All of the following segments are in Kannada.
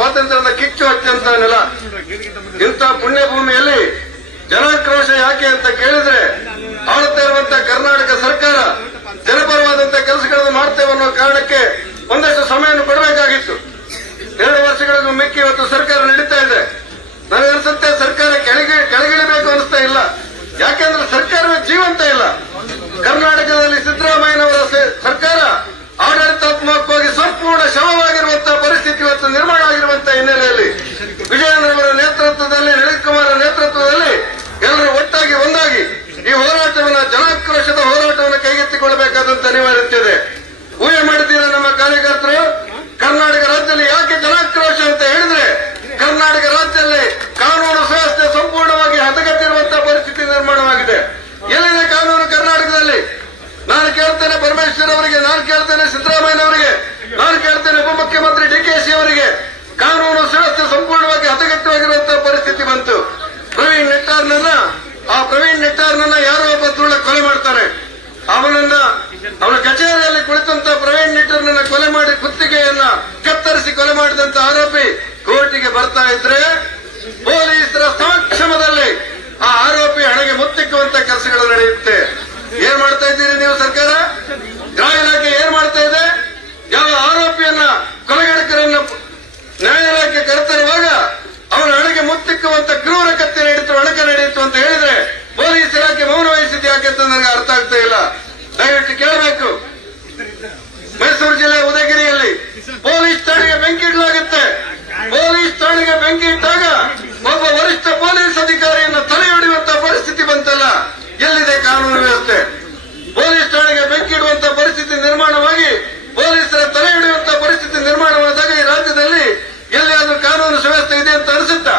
ಸ್ವಾತಂತ್ರ್ಯದ ಕಿಚ್ಚು ಹಚ್ಚಂತ ನೆಲ ಇಂಥ ಪುಣ್ಯ ಭೂಮಿಯಲ್ಲಿ ಜನಾಕ್ರೋಶ ಯಾಕೆ ಅಂತ ಕೇಳಿದ್ರೆ ಆಳ್ತಾ ಇರುವಂತ ಕರ್ನಾಟಕ ಸರ್ಕಾರ ಜನಪರವಾದಂತ ಕೆಲಸಗಳನ್ನು ಮಾಡ್ತೇವೆ ಅನ್ನೋ ಕಾರಣಕ್ಕೆ ಒಂದಷ್ಟು ಸಮಯವನ್ನು ಕೊಡಬೇಕಾಗಿತ್ತು. ಎರಡು ವರ್ಷಗಳನ್ನು ಮಿಕ್ಕಿ ಇವತ್ತು ಸರ್ಕಾರ ನಡೀತಾ ಇದೆ. ನನಗನ್ಸುತ್ತೆ ಸರ್ಕಾರ ಕೆಳಗೆ ಕೆಳಗಿಳಿಬೇಕು ಅನಿಸ್ತಾ ಇಲ್ಲ. ಯಾಕೆಂದ್ರೆ ಸರ್ಕಾರವೇ ಜೀವಂತ ಇಲ್ಲ. ಕರ್ನಾಟಕದಲ್ಲಿ ಸಿದ್ದರಾಮಯ್ಯನವರ ಸರ್ಕಾರ ಆಡಳಿತಾತ್ಮಕವಾಗಿ ಸಂಪೂರ್ಣ ಇವತ್ತು ನಿರ್ಮಾಣ ಆಗಿರುವಂತಹ ಹಿನ್ನೆಲೆಯಲ್ಲಿ ವಿಜಯನಗರ ನೇತೃತ್ವದಲ್ಲಿ ಲಲಿತ್ ಕುಮಾರ್ ನೇತೃತ್ವದಲ್ಲಿ ಎಲ್ಲರೂ ಒಟ್ಟಾಗಿ, ಒಂದಾಗಿ ಈ ಹೋರಾಟವನ್ನು ಜನಾಕ್ರೋಶದ ಹೋರಾಟವನ್ನು ಕೈಗೆತ್ತಿಕೊಳ್ಳಬೇಕಾದಂತ ಅನಿವಾರ್ಯತೆ ಇದೆ ಊಹೆ ಮಾಡಿದ್ದೀರಾ ನಮ್ಮ ಕಾರ್ಯಕರ್ತರು ಕರ್ನಾಟಕ ರಾಜ್ಯದಲ್ಲಿ ಯಾಕೆ ಜನಾಕ್ರೋಶ ಅಂತ ಹೇಳಿದ್ರೆ ಕರ್ನಾಟಕ ರಾಜ್ಯದಲ್ಲಿ ಕಾನೂನು ಸುವ್ಯವಸ್ಥೆ ಸಂಪೂರ್ಣವಾಗಿ ಹದಗೆಟ್ಟಿರುವಂತಹ ಪರಿಸ್ಥಿತಿ ನಿರ್ಮಾಣವಾಗಿದೆ ಎಲ್ಲಿದೆ ಕಾನೂನು ಕರ್ನಾಟಕದಲ್ಲಿ ನಾನು ಕೇಳ್ತೇನೆ ಪರಮೇಶ್ವರ್ ಅವರಿಗೆ ನಾನು ಕೇಳ್ತೇನೆ ಸಿದ್ದರಾಮಯ್ಯನವರಿಗೆ ನಾನು ಕೇಳ್ತೇನೆ ಉಪಮುಖ್ಯಮಂತ್ರಿ ಡಿ ಕೆ ಸಿ ಅವರಿಗೆ ಕಾನೂನು ಸುವ್ಯವಸ್ಥೆ ಸಂಪೂರ್ಣವಾಗಿ ಹದಗೆಟ್ಟವಾಗಿರುವಂತಹ ಪರಿಸ್ಥಿತಿ ಬಂತು ಪ್ರವೀಣ್ ನೆಟ್ಟಾರ್ನನ್ನ ಆ ಪ್ರವೀಣ್ ನೆಟ್ಟಾರ್ನನ್ನ ಯಾರೋ ಒಬ್ಬ ತುಳ್ಳ ಕೊಲೆ ಮಾಡ್ತಾರೆ ಅವನನ್ನ ಅವನ ಕಚೇರಿಯಲ್ಲಿ ಕುಳಿತಂತ ಪ್ರವೀಣ್ ನೆಟ್ಟರ್ನನ್ನ ಕೊಲೆ ಮಾಡಿ ಕುತ್ತಿಗೆಯನ್ನ ಕತ್ತರಿಸಿ ಕೊಲೆ ಮಾಡಿದಂತ ಆರೋಪಿ ಕೋರ್ಟಿಗೆ ಬರ್ತಾ ಇದ್ರೆ ಪೊಲೀಸರ ಸಾಕ್ಷಮದಲ್ಲಿ ಆ ಆರೋಪಿ ಹಣೆಗೆ ಮುತ್ತಿಕ್ಕುವಂತ ಕೆಲಸಗಳು ನಡೆಯುತ್ತೆ. ಏನ್ ಮಾಡ್ತಾ ಇದ್ದೀರಿ ನೀವು ಸರ್ಕಾರ? ಗೃಹ ಇಲಾಖೆ ಏನ್ ಮಾಡ್ತಾ ಇದೆ? ಯಾವ ಆರೋಪಿಯನ್ನ ಕೊಲೆಗಡಕರನ್ನ ನ್ಯಾಯಾಲಯಕ್ಕೆ ಕರೆತರುವಾಗ ಅವನ ಹಣೆಗೆ ಮುತ್ತಿಕ್ಕುವಂತ ಕ್ರೂರ ಕತ್ತಿ ನಡೀತು ಹಣಕ ನಡೆಯಿತು ಅಂತ ಹೇಳಿದ್ರೆ ಪೊಲೀಸ್ ಇಲಾಖೆ ಮೌನ ವಹಿಸಿದ್ದು ಯಾಕೆ ಅಂತ ನನಗೆ ಅರ್ಥ ಆಗ್ತಾ ಇಲ್ಲ. ದಯವಿಟ್ಟು ಕೇಳಬೇಕು ಮೈಸೂರು ಜಿಲ್ಲೆ ಉದಯಗಿರಿಯಲ್ಲಿ ಪೊಲೀಸ್ ಠಾಣೆಗೆ ಬೆಂಕಿ ಇಡಲಾಗುತ್ತೆ ಪೊಲೀಸ್ ಠಾಣೆಗೆ ಬೆಂಕಿ ಇಟ್ಟಾಗ ಒಬ್ಬ ವರಿಷ್ಠ ಪೊಲೀಸ್ ಅಧಿಕಾರಿಯನ್ನು ತಲೆ ಹೊಡೆಯುವಂತ ಪರಿಸ್ಥಿತಿ ಬಂತಲ್ಲ ಎಲ್ಲಿದೆ ಕಾನೂನು ವ್ಯವಸ್ಥೆ ಪೊಲೀಸ್ ಠಾಣೆಗೆ ಬೆಂಕಿ ಇಡುವಂತ ಪರಿಸ್ಥಿತಿ ನಿರ್ಮಾಣವಾಗಿ ಪೊಲೀಸರ ತಲೆ ಹಿಡಿಯುವಂತ ಪರಿಸ್ಥಿತಿ ನಿರ್ಮಾಣವಾದಾಗ ಈ ರಾಜ್ಯದಲ್ಲಿ ಎಲ್ಲಿಯಾದ್ರೂ ಕಾನೂನು ಸುವ್ಯವಸ್ಥೆ ಇದೆ ಅಂತ ಅನಿಸುತ್ತಾ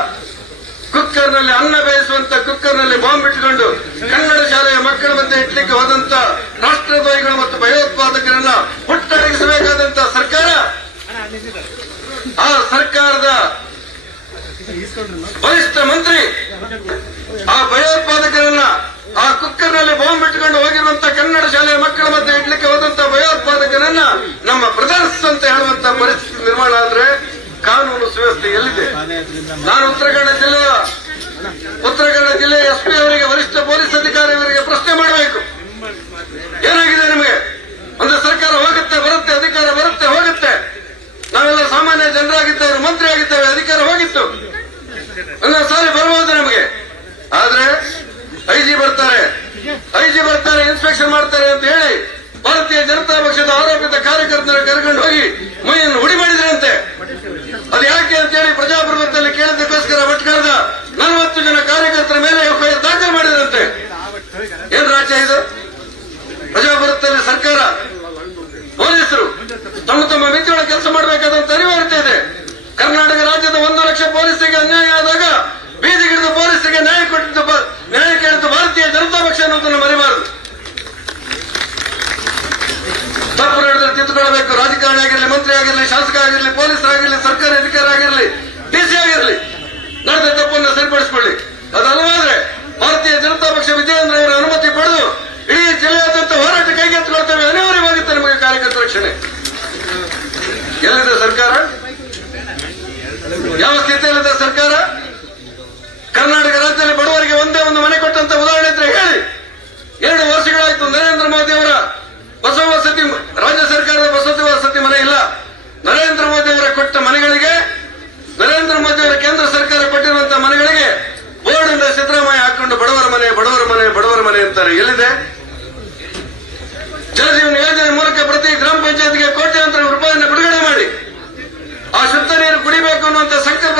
ಕುಕ್ಕರ್ನಲ್ಲಿ ಅನ್ನ ಬೇಯಿಸುವಂತ ಕುಕ್ಕರ್ನಲ್ಲಿ ಬಾಂಬ್ ಇಟ್ಕೊಂಡು ಕನ್ನಡ ಶಾಲೆಯ ಮಕ್ಕಳ ಮಧ್ಯೆ ಇಟ್ಲಿಕ್ಕೆ ಹೋದಂತ ರಾಷ್ಟ್ರದ್ರೋಹಿಗಳು ಮತ್ತು ಭಯೋತ್ಪಾದಕರನ್ನ ಹುಟ್ಟಡಗಿಸಬೇಕಾದಂತ ಸರ್ಕಾರ? ಆ ಸರ್ಕಾರದ ವರಿಷ್ಠ ಮಂತ್ರಿ, ಆ ಭಯೋತ್ಪಾದಕರನ್ನ ಆ ಕುಕ್ಕರ್ನಲ್ಲಿ ಬಾಂಬ್ ಇಟ್ಟುಕೊಂಡು ಹೋಗಿರುವಂತ ಕನ್ನಡ ಶಾಲೆಯ ಮಕ್ಕಳ ಮಧ್ಯೆ ಇಡ್ಲಿಕ್ಕೆ ಹೋದಂತ ಭಯೋತ್ಪಾದಕರನ್ನ ನಮ್ಮ ಬ್ರದರ್ಸ್ ಅಂತ ಹೇಳುವಂತ ಪರಿಸ್ಥಿತಿ ನಿರ್ಮಾಣ ಆದ್ರೆ ಕಾನೂನು ಸುವ್ಯವಸ್ಥೆ ಎಲ್ಲಿದೆ? ನಾನು ಉತ್ತರ ಕನ್ನಡ ಜಿಲ್ಲೆಯ ಉತ್ತರ ಜಿಲ್ಲೆ ಎಸ್ಪಿ ಎಸ್ ಅವರಿಗೆ ವರಿಷ್ಠ ಪೊಲೀಸ್ ಅಧಿಕಾರಿ ಅವರಿಗೆ ಪ್ರಶ್ನೆ ಮಾಡಬೇಕು. ಏನಾಗಿದೆ ನಿಮಗೆ? ಒಂದು ಸರ್ಕಾರ ಹೋಗುತ್ತೆ, ಬರುತ್ತೆ, ಅಧಿಕಾರ ಬರುತ್ತೆ, ಹೋಗುತ್ತೆ. ನಾವೆಲ್ಲ ಸಾಮಾನ್ಯ ಜನರಾಗಿದ್ದೇವೆ ಮಂತ್ರಿ ಆಗಿದ್ದೇವೆ ಅಧಿಕಾರ ಹೋಗಿತ್ತು. ಒಂದೊಂದು ಸಾರಿ ಬರಬಹುದು ನಮಗೆ ಆದ್ರೆ ಐಜಿ ಬರ್ತಾರೆ ಐಜಿ ಬರ್ತಾರೆ ಇನ್ಸ್ಪೆಕ್ಷನ್ ಮಾಡ್ತಾರೆ ಅಂತ ಹೇಳಿ ಭಾರತೀಯ ಜನತಾ ಪಕ್ಷದ ಆರೋಪಿತ ಕಾರ್ಯಕರ್ತರ ಕರ್ಕೊಂಡು ಹೋಗಿ ಮೈಯನ್ನು ಹುಡಿ ಮಾಡಿದ್ರಂತೆ ಅದು ಯಾಕೆ ಅಂತ ಹೇಳಿ ಪ್ರಜಾಪ್ರಭುತ್ವದಲ್ಲಿ ಕೇಳಿದ್ದಕ್ಕೋಸ್ಕರ ಒಟ್ಟು ಕಳೆದ ನಲವತ್ತು ಜನ ಕಾರ್ಯಕರ್ತರ ಮೇಲೆ ಎಫ್ಐಆರ್ ದಾಖಲು ಮಾಡಿದ್ರಂತೆ ಏನ್ ರಾಜ್ಯ ಇದು? ಪ್ರಜಾಪ್ರಭುತ್ವದಲ್ಲಿ ಸರ್ಕಾರ? ಪೊಲೀಸರು ತಮ್ಮ ತಮ್ಮ ಮಿತಿಯೊಳಗೆ ಕೆಲಸ ಮಾಡಬೇಕಾದಂತ ಅನಿವಾರ್ಯತೆ ಇದೆ. ಕರ್ನಾಟಕ ರಾಜ್ಯದ ಒಂದು ಲಕ್ಷ ಪೊಲೀಸರಿಗೆ ಅನ್ಯಾಯ ಆದಾಗ ಬೀದಿಗಿಡಿದ ಪೊಲೀಸರಿಗೆ ನ್ಯಾಯ ಕೊಟ್ಟಿದ್ದು ನ್ಯಾಯ ಕೇಳಿದ್ದು ಭಾರತೀಯ ಜನತಾ ಪಕ್ಷ ಅನ್ನೋದನ್ನು ಮರಿಬಾರದು. ತಪ್ಪು ನಡೆದ್ರೆ ತಿದ್ದುಕೊಳ್ಬೇಕು ರಾಜಕಾರಣಿ ಆಗಿರಲಿ, ಮಂತ್ರಿ ಆಗಿರಲಿ, ಶಾಸಕ ಆಗಿರಲಿ ಪೊಲೀಸರಾಗಿರಲಿ ಸರ್ಕಾರಿ ಅಧಿಕಾರಿ ಆಗಿರಲಿ ಡಿಸಿ ಆಗಿರಲಿ, ನಡೆದ ತಪ್ಪನ್ನು ಸರಿಪಡಿಸಿಕೊಳ್ಳಿ. ಅದಲ್ಲವಾದ್ರೆ ಭಾರತೀಯ ಜನತಾ ಪಕ್ಷ ವಿಜಯೇಂದ್ರ ಅವರ ಅನುಮತಿ ಪಡೆದು ಇಡೀ ಜಿಲ್ಲೆಯಾದ್ಯಂತ ಹೋರಾಟ ಕೈಗೆತ್ತಿಕೊಳ್ತೇವೆ ಅನಿವಾರ್ಯವಾಗಿರುತ್ತೆ ನಮಗೆ ಕಾರ್ಯಕರ್ತರ ರಕ್ಷಣೆ. ಎಲ್ಲಿದೆ ಸರ್ಕಾರ? ಯಾವ ಸ್ಥಿತಿಯಲ್ಲಿದೆ ಸರ್ಕಾರ? ಕರ್ನಾಟಕ ರಾಜ್ಯದಲ್ಲಿ ಬಡವರಿಗೆ ಒಂದೇ ಒಂದು ಮನೆ ಕೊಟ್ಟಂತ ಉದಾಹರಣೆ ಇದ್ರೆ ಹೇಳಿ. ಎರಡು ವರ್ಷಗಳಾಯ್ತು ನರೇಂದ್ರ ಮೋದಿ ಅವರ ಬಸವ ವಸತಿ ರಾಜ್ಯ ಸರ್ಕಾರದ ಬಸತಿ ವಸತಿ ಮನೆ ಇಲ್ಲ. ನರೇಂದ್ರ ಮೋದಿ ಅವರ ಕೊಟ್ಟ ಮನೆಗಳಿಗೆ, ನರೇಂದ್ರ ಮೋದಿ ಅವರ ಕೇಂದ್ರ ಸರ್ಕಾರ ಕೊಟ್ಟಿರುವಂತಹ ಮನೆಗಳಿಗೆ ಬೋರ್ಡ್ ಇಂದ ಸಿದ್ದರಾಮಯ್ಯ ಹಾಕೊಂಡು ಬಡವರ ಮನೆ ಬಡವರ ಮನೆ ಬಡವರ ಮನೆ ಅಂತಾರೆ. ಎಲ್ಲಿದೆ? ಕೋಟ್ಯಾಂತರ ರೂಪಾಯಿಯನ್ನು ಬಿಡುಗಡೆ ಮಾಡಿ ಆ ಶುದ್ಧ ನೀರು ಕುಡಿಬೇಕು ಅನ್ನುವಂತ ಸಂಕಲ್ಪದ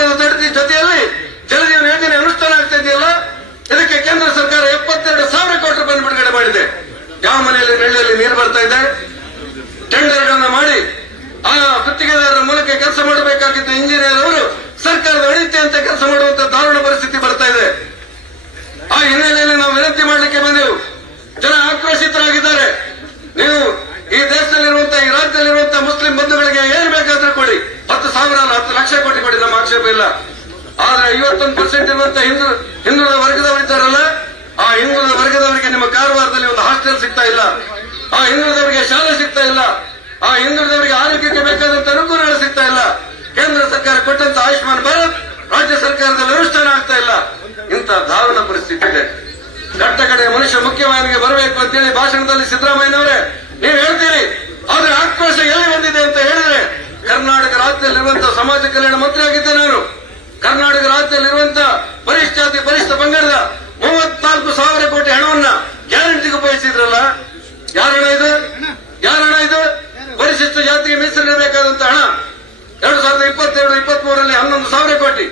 ಇರುವಂತಹ ಹಿಂದು ಹಿಂದುಳಿದ ವರ್ಗದವರಿದ್ದಾರಲ್ಲ ಆ ಹಿಂದುಳಿದ ವರ್ಗದವರಿಗೆ ನಿಮ್ಮ ಕಾರವಾರದಲ್ಲಿ ಒಂದು ಹಾಸ್ಟೆಲ್ ಸಿಗ್ತಾ ಇಲ್ಲ. ಆ ಹಿಂದುಳಿದವರಿಗೆ ಶಾಲೆ ಸಿಗ್ತಾ ಇಲ್ಲ. ಆ ಹಿಂದುಳಿದವರಿಗೆ ಆರೋಗ್ಯಕ್ಕೆ ಬೇಕಾದಂತ ಅನುಕೂಲಗಳು ಸಿಗ್ತಾ ಇಲ್ಲ. ಕೇಂದ್ರ ಸರ್ಕಾರ ಕೊಟ್ಟಂತ ಆಯುಷ್ಮಾನ್ ಭಾರತ್ ರಾಜ್ಯ ಸರ್ಕಾರದಲ್ಲಿ ಅನುಷ್ಠಾನ ಆಗ್ತಾ ಇಲ್ಲ. ಇಂಥ ದಾರುಣ ಪರಿಸ್ಥಿತಿ ಇದೆ. ದಟ್ಟ ಕಡೆ ಮನುಷ್ಯ ಮುಖ್ಯವಾಹಿನಿಗೆ ಬರಬೇಕು ಅಂತೇಳಿ ಭಾಷಣದಲ್ಲಿ ಸಿದ್ದರಾಮಯ್ಯನವರೇ, ನೀವು ಹೇಳ್ತೀರಿ, ಆದ್ರೆ ಆಕ್ರೋಶ ಎಲ್ಲಿ ಬಂದಿದೆ ಅಂತ ಹೇಳಿದ್ರೆ, ಕರ್ನಾಟಕ ರಾಜ್ಯದಲ್ಲಿರುವಂತಹ ಸಮಾಜ ಕಲ್ಯಾಣ ಮಂತ್ರಿ ಆಗಿದ್ದೆ ನಾನು. ಕರ್ನಾಟಕ ರಾಜ್ಯದಲ್ಲಿರುವಂತಹ ಪರಿಷ್ಠ ಜಾತಿ, ಪರಿಷ್ಠ ಪಂಗಡದ ಮೂವತ್ನಾಲ್ಕು ಸಾವಿರ ಕೋಟಿ ಹಣವನ್ನ ಗ್ಯಾರಂಟಿಗೆ ಉಪಯೋಗಿಸಿದ್ರಲ್ಲ? ಯಾರ ಹಣ ಇದು? ಯಾರ ಹಣ ಇದು? ಪರಿಶಿಷ್ಟ ಜಾತಿಗೆ ಮೀಸಲಿಡಬೇಕಾದಂತಹ ಹಣ. ಎರಡು ಸಾವಿರದ ಇಪ್ಪತ್ತೆರಡು ಇಪ್ಪತ್ತ್ ಮೂರರಲ್ಲಿ ಹನ್ನೊಂದು ಸಾವಿರ ಕೋಟಿ.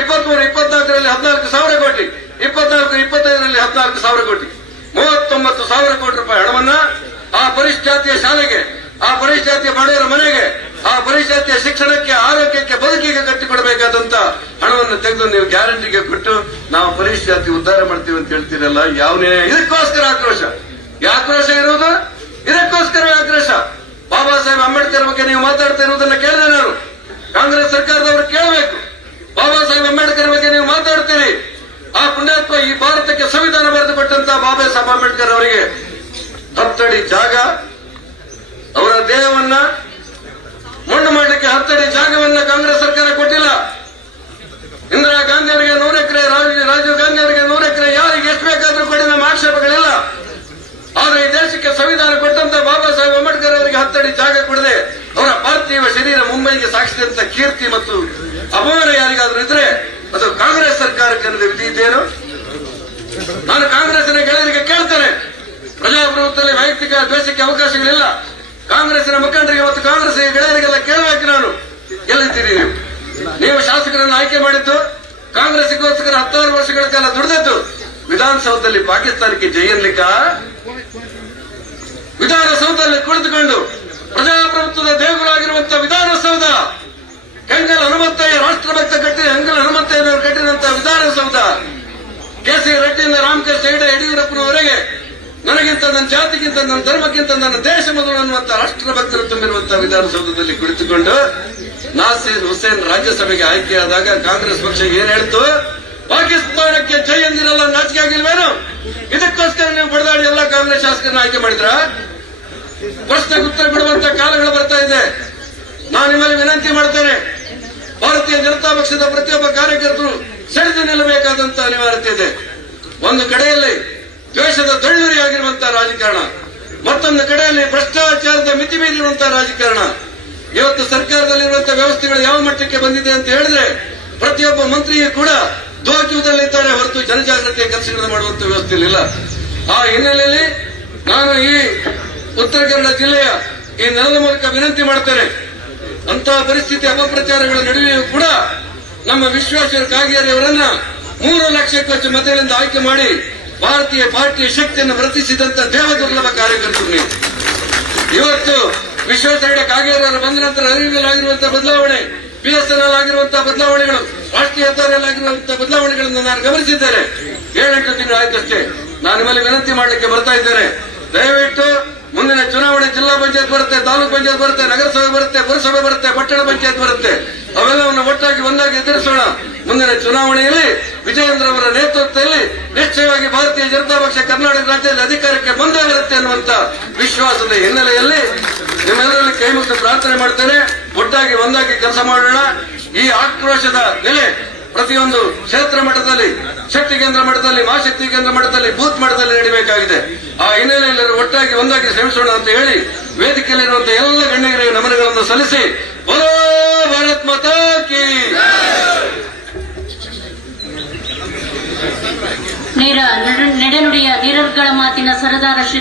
ಇಪ್ಪತ್ಮೂರು, ಇಪ್ಪತ್ನಾಲ್ಕರಲ್ಲಿ ಹದಿನಾಲ್ಕು ಸಾವಿರ ಕೋಟಿ. ಇಪ್ಪತ್ನಾಲ್ಕು, ಇಪ್ಪತ್ತೈದರಲ್ಲಿ ಹದಿನಾಲ್ಕು ಸಾವಿರ ಕೋಟಿ. ಮೂವತ್ತೊಂಬತ್ತು ಸಾವಿರ ಕೋಟಿ ರೂಪಾಯಿ ಹಣವನ್ನ ಆ ಪರಿಶ್ ಜಾತಿಯ ಶಾಲೆಗೆ, ಆ ಪರಿಶ್ ಜಾತಿಯ ಬಡವರ ಮನೆಗೆ ಆ ಪರಿಜಾತಿಯ ಶಿಕ್ಷಣಕ್ಕೆ, ಆರೋಗ್ಯಕ್ಕೆ, ಬದುಕಿಗೆ ಕಟ್ಟಿಕೊಡಬೇಕಾದಂತ ಹಣವನ್ನು ತೆಗೆದು ನೀವು ಗ್ಯಾರಂಟಿಗೆ ಕೊಟ್ಟು ನಾವು ಪರಿಶ್ ಜಾತಿ ಉದ್ಧಾರ ಮಾಡ್ತೀವಿ ಅಂತ ಹೇಳ್ತೀರಲ್ಲ ಯಾವನೇ ಇದಕ್ಕೋಸ್ಕರ ಆಕ್ರೋಶ. ಆಕ್ರೋಶ ಇರುವುದು? ಇದಕ್ಕೋಸ್ಕರ ಆಕ್ರೋಶ. ಬಾಬಾ ಸಾಹೇಬ್ ಅಂಬೇಡ್ಕರ್ ಬಗ್ಗೆ ನೀವು ಮಾತಾಡ್ತಾ ಇರುವುದನ್ನ ಕೇಳಿದೆ ನಾನು. ಕಾಂಗ್ರೆಸ್ ಸರ್ಕಾರದವರು ಕೇಳಬೇಕು. ಬಾಬಾ ಸಾಹೇಬ್ ಅಂಬೇಡ್ಕರ್ ಬಗ್ಗೆ ನೀವು ಮಾತಾಡ್ತೀರಿ. ಆ ಪುಣ್ಯಾತ್ಮ ಈ ಭಾರತಕ್ಕೆ ಸಂವಿಧಾನ ಬರೆದುಕೊಟ್ಟಂತ ಬಾಬಾ ಸಾಹೇಬ್ ಅಂಬೇಡ್ಕರ್ ಅವರಿಗೆ ಹತ್ತಡಿ ಜಾಗ, ಅವರ ದೇಹವನ್ನ ಮಣ್ಣು ಮಾಡಲಿಕ್ಕೆ ಹತ್ತಡಿ ಜಾಗವನ್ನ ಕಾಂಗ್ರೆಸ್ ಸರ್ಕಾರ ಕೊಟ್ಟಿಲ್ಲ. ಇಂದಿರಾ ಗಾಂಧಿ ಅವರಿಗೆ ನೂರು ಎಕರೆ ರಾಜೀವ್ ಗಾಂಧಿ ಅವರಿಗೆ ನೂರು ಎಕರೆ ಯಾರಿಗೆ ಎಷ್ಟು ಬೇಕಾದ್ರೂ ಕೊಡಿ ನಮ್ಮ ಆಕ್ಷೇಪಗಳಿಲ್ಲ ಆದ್ರೆ ಈ ದೇಶಕ್ಕೆ ಸಂವಿಧಾನ ಕೊಟ್ಟಂತ ಬಾಬಾ ಸಾಹೇಬ್ ಅಂಬೇಡ್ಕರ್ ಅವರಿಗೆ ಹತ್ತಡಿ ಜಾಗ ಕೊಡದೆ ಅವರ ಪಾರ್ಥಿವ ಶರೀರ ಮುಂಬೈಗೆ ಸಾಕ್ಷಿದಂತ ಕೀರ್ತಿ ಮತ್ತು ಅಪಮಾನ ಯಾರಿಗಾದ್ರೂ ಇದ್ರೆ ಅದು ಕಾಂಗ್ರೆಸ್ ಸರ್ಕಾರಕ್ಕೆ ವಿಧಿ ಇದ್ದೇನು ನಾನು ಕಾಂಗ್ರೆಸ್ ಗೆಳೆಯರಿಗೆ ಕೇಳ್ತೇನೆ. ಪ್ರಜಾಪ್ರಭುತ್ವದಲ್ಲಿ ವೈಯಕ್ತಿಕ ದ್ವೇಷಕ್ಕೆ ಅವಕಾಶಗಳಿಲ್ಲ. ಕಾಂಗ್ರೆಸ್ಸಿನ ಮುಖಂಡರಿಗೆ ಮತ್ತು ಕಾಂಗ್ರೆಸ್ ಗೆಳೆಯರಿಗೆಲ್ಲ ಕೇಳಬೇಕು ನಾನು. ಎಲ್ಲಿದ್ದೀರಿ ನೀವು? ನೀವು ಶಾಸಕರನ್ನು ಆಯ್ಕೆ ಮಾಡಿದ್ದು ಕಾಂಗ್ರೆಸ್ಗೋಸ್ಕರ ಹತ್ತಾರು ವರ್ಷಗಳ ಕಾಲ ದುಡಿದದ್ದು, ವಿಧಾನಸೌಧದಲ್ಲಿ ಪಾಕಿಸ್ತಾನಕ್ಕೆ ಜೈ ಅನ್ಲಿಕ್ಕ ವಿಧಾನಸೌಧದಲ್ಲಿ ಕುಳಿತುಕೊಂಡು ಪ್ರಜಾಪ್ರಭುತ್ವದ ದೇವರಾಗಿರುವಂತಹ ವಿಧಾನಸೌಧ ಕೆಂಗಲ್ ಹನುಮಂತಯ್ಯ, ರಾಷ್ಟ್ರಭಕ್ತ ಕಟ್ಟಿದ ಹೆಂಗಲ್ ಹನುಮಂತಯ್ಯನವರು ಕಟ್ಟಿದಂತಹ ವಿಧಾನಸೌಧ ಕೆಸಿ ರೆಡ್ಡಿಯಿಂದ ರಾಮಕೃಷ್ಣ ಹೆಗಡೆ ಯಡಿಯೂರಪ್ಪನವರೆಗೆ ನನಗಿಂತ ನನ್ನ ಜಾತಿಗಿಂತ ನನ್ನ ಧರ್ಮಕ್ಕಿಂತ ನನ್ನ ದೇಶ ಮೊದಲು ಅನ್ನುವಂತ ರಾಷ್ಟ್ರಭಕ್ತರು ತುಂಬಿರುವಂತಹ ವಿಧಾನಸೌಧದಲ್ಲಿ ಕುಳಿತುಕೊಂಡು ನಾಸೀರ್ ಹುಸೇನ್ ರಾಜ್ಯಸಭೆಗೆ ಆಯ್ಕೆಯಾದಾಗ ಕಾಂಗ್ರೆಸ್ ಪಕ್ಷ ಏನ್ ಹೇಳ್ತು? ಪಾಕಿಸ್ತಾನಕ್ಕೆ ಜೈ ಎಂದಿರಲ್ಲ, ನಾಚಿಕೆ ಆಗಿಲ್ವೇನು? ಇದಕ್ಕೋಸ್ಕರ ನೀವು ಬಡದಾಡಿ ಎಲ್ಲ ಕಾಂಗ್ರೆಸ್ ಶಾಸಕರನ್ನ ಆಯ್ಕೆ ಮಾಡಿದ್ರ? ಪ್ರಶ್ನೆಗೆ ಉತ್ತರ ಬಿಡುವಂತ ಕಾಲಗಳು ಬರ್ತಾ ಇದೆ. ನಾನು ನಿಮ್ಮಲ್ಲಿ ವಿನಂತಿ ಮಾಡ್ತೇನೆ. ಭಾರತೀಯ ಜನತಾ ಪಕ್ಷದ ಪ್ರತಿಯೊಬ್ಬ ಕಾರ್ಯಕರ್ತರು ಸೆಳೆದು ನಿಲ್ಲಬೇಕಾದಂತ ಅನಿವಾರ್ಯತೆ ಇದೆ. ಒಂದು ಕಡೆಯಲ್ಲಿ ದ್ವೇಷದ ದಳ್ಳುರಿಯಾಗಿರುವಂತಹ ರಾಜಕಾರಣ. ಮತ್ತೊಂದು ಕಡೆಯಲ್ಲಿ ಭ್ರಷ್ಟಾಚಾರದ ಮಿತಿ ಮೀರಿರುವಂತಹ ರಾಜಕಾರಣ. ಇವತ್ತು ಸರ್ಕಾರದಲ್ಲಿರುವಂತಹ ವ್ಯವಸ್ಥೆಗಳು ಯಾವ ಮಟ್ಟಕ್ಕೆ ಬಂದಿದೆ ಅಂತ ಹೇಳಿದ್ರೆ, ಪ್ರತಿಯೊಬ್ಬ ಮಂತ್ರಿಯೂ ಕೂಡ ದೋಚುವುದಲ್ಲಿದ್ದಾರೆ ಹೊರತು ಜನಜಾಗೃತಿಯ ಕೆಲಸಗಳನ್ನು ಮಾಡುವಂತ ಇಲ್ಲ. ಆ ಹಿನ್ನೆಲೆಯಲ್ಲಿ ನಾನು ಈ ಉತ್ತರ ಕನ್ನಡ ಜಿಲ್ಲೆಯ ಈ ನೆಲದ ಮೂಲಕ ವಿನಂತಿ ಮಾಡ್ತೇನೆ. ಅಂತಹ ಪರಿಸ್ಥಿತಿ ಅಪಪ್ರಚಾರಗಳ ನಡುವೆಯೂ ಕೂಡ ನಮ್ಮ ವಿಶ್ವೇಶ್ವರ ಕಾಗೇರಿಯವರನ್ನ ಮೂರು ಲಕ್ಷಕ್ಕೂ ಹೆಚ್ಚು ಮತಗಳಿಂದ ಆಯ್ಕೆ ಮಾಡಿ ಭಾರತೀಯ ಪಾರ್ಟಿಯ ಶಕ್ತಿಯನ್ನು ವೃದ್ಧಿಸಿದಂತ ದೇವದುರ್ಲಭ ಕಾರ್ಯಕರ್ತರು ಇವತ್ತು ವಿಶ್ವೇಶ್ವರ ಕಾಗೇರಿಯವರು ಬಂದ ನಂತರ ಅರಿವಿಲಾಗಿರುವಂತಹ ಬದಲಾವಣೆ ಬಿಎಸ್ಎನ್ಎಲ್ ಆಗಿರುವಂತಹ ಬದಲಾವಣೆಗಳು, ರಾಷ್ಟ್ರೀಯ ಹೆದ್ದಾರಿಯಲ್ಲಿ ಆಗಿರುವಂತಹ ಬದಲಾವಣೆಗಳನ್ನು ನಾನು ಗಮನಿಸಿದ್ದೇನೆ. ಏಳೆಂಟು ತಿಂಗಳು ಆಯ್ತಷ್ಟೇ. ನಾನು ನಿಮ್ಮಲ್ಲಿ ವಿನಂತಿ ಮಾಡಲಿಕ್ಕೆ ಬರ್ತಾ ಇದ್ದೇನೆ. ದಯವಿಟ್ಟು ಮುಂದಿನ ಚುನಾವಣೆ ಜಿಲ್ಲಾ ಪಂಚಾಯತ್ ಬರುತ್ತೆ, ತಾಲೂಕ್ ಪಂಚಾಯತ್ ಬರುತ್ತೆ, ನಗರಸಭೆ ಬರುತ್ತೆ, ಪುರಸಭೆ ಬರುತ್ತೆ, ಪಟ್ಟಣ ಪಂಚಾಯತ್ ಬರುತ್ತೆ. ಅವೆಲ್ಲವನ್ನು ಒಟ್ಟಾಗಿ ಒಂದಾಗಿ ಎದುರಿಸೋಣ. ಮುಂದಿನ ಚುನಾವಣೆಯಲ್ಲಿ ವಿಜಯೇಂದ್ರ ಅವರ ನೇತೃತ್ವದಲ್ಲಿ ನಿಶ್ಚಯವಾಗಿ ಭಾರತೀಯ ಜನತಾ ಪಕ್ಷ ಕರ್ನಾಟಕ ರಾಜ್ಯದಲ್ಲಿ ಅಧಿಕಾರಕ್ಕೆ ಬಂದೇ ಬರುತ್ತೆ ಅನ್ನುವಂತ ವಿಶ್ವಾಸದ ಹಿನ್ನೆಲೆಯಲ್ಲಿ ನಿಮ್ಮೆಲ್ಲರಲ್ಲಿ ಕೈ ಮುಗಿದು ಪ್ರಾರ್ಥನೆ ಮಾಡ್ತೇನೆ. ಒಟ್ಟಾಗಿ ಒಂದಾಗಿ ಕೆಲಸ ಮಾಡೋಣ. ಈ ಆಕ್ರೋಶದ ನೆಲೆ ಪ್ರತಿಯೊಂದು ಕ್ಷೇತ್ರ ಮಟ್ಟದಲ್ಲಿ ಶಕ್ತಿ ಕೇಂದ್ರ ಮಟ್ಟದಲ್ಲಿ, ಮಹಾಶಕ್ತಿ ಕೇಂದ್ರ ಮಟ್ಟದಲ್ಲಿ, ಬೂತ್ ಮಟ್ಟದಲ್ಲಿ ನಡೀಬೇಕಾಗಿದೆ. ಆ ಹಿನ್ನೆಲೆಯಲ್ಲಿ ಒಟ್ಟಾಗಿ ಒಂದಾಗಿ ಶ್ರಮಿಸೋಣ ಅಂತ ಹೇಳಿ ವೇದಿಕೆಯಲ್ಲಿರುವಂತಹ ಎಲ್ಲ ಗಣ್ಯರಿಗೆ ನಮನಗಳನ್ನು ಸಲ್ಲಿಸಿ ಭಾರತ್ ಮಾತಾ ಕಿ! ನೇರ ನೆಡನುಡಿಯ ನೀರರ್ಗಳ ಮಾತಿನ ಸರದಾರ ಶ್ರೀ